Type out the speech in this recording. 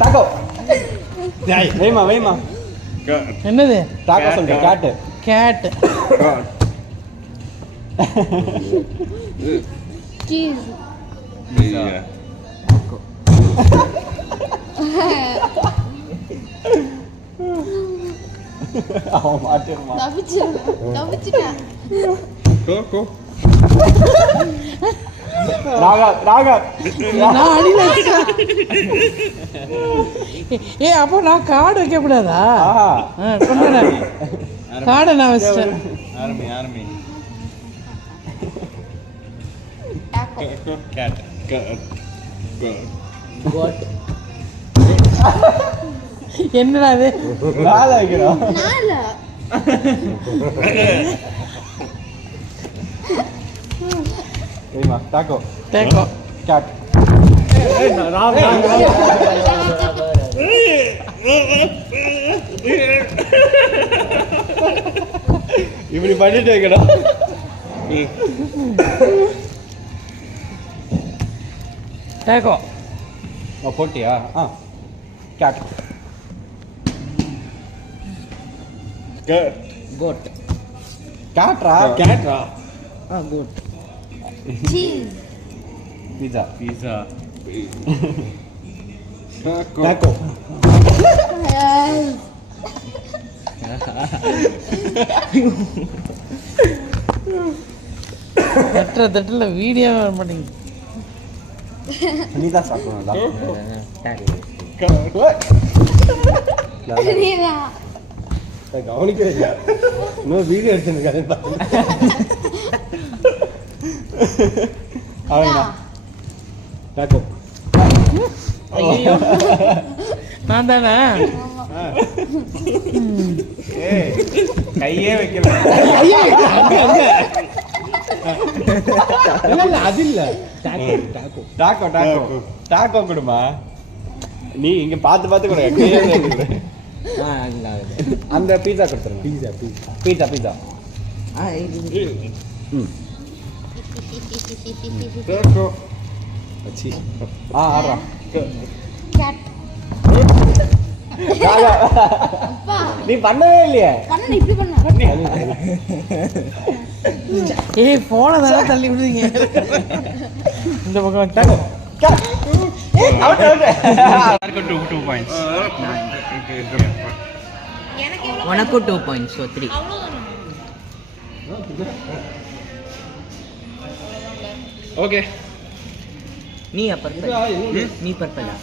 டாக்கோ. வைமா வைமா. என்னது? டாக்கோ சொல்ற gate. Gate. Cheese. அவன் மாட்டிருமா. தப்பிச்சிட்டா. கோ. ராகா. நான் அடியில வச்சுட்டேன். அப்போ நான் கார்டு வைக்க கூடாதா? கொண்டாட கார்டை நான் வச்சிட்டேன். ஆரம்பி. கேட். என்னடா இது? நாளை வைக்கிறோம். வைமா டாக்கோ. தேக்கோ. கேட். இப்படி பண்ணிட்டு வைக்கணும். தேக்கோ. போட்டியா? கேட். கோட். கேட்ரா. கோட். சீஸ். பீஸா. டாக்கோ. தட்டுல வீடியோ வர மாட்டேங்குது. நீதான் சாப்பிடணும்டா. கவனிக்கிறீங்க இன்னும் வீடியோ எடுத்துருக்காரு. டாக்கோ. நான் தானே கையே வைக்கல. அது இல்ல. டாக்கோ கொடுமா. நீ இங்க பார்த்து கூட அந்த பீஸா கொடுத்துருங்க. பீஸா. டாக்கோ. ஆறா. கேட். நீ பண்ணவே இல்லையே. பண்ணு இப்படி பண்ணு. போன தானே தள்ளி விடுறீங்க. இந்த பக்கம் டாக்கோ. அவுட். 2 points. உனக்கு 2 points, so 3. Okay. நீ பர்பிள். நீ பர்பிளா?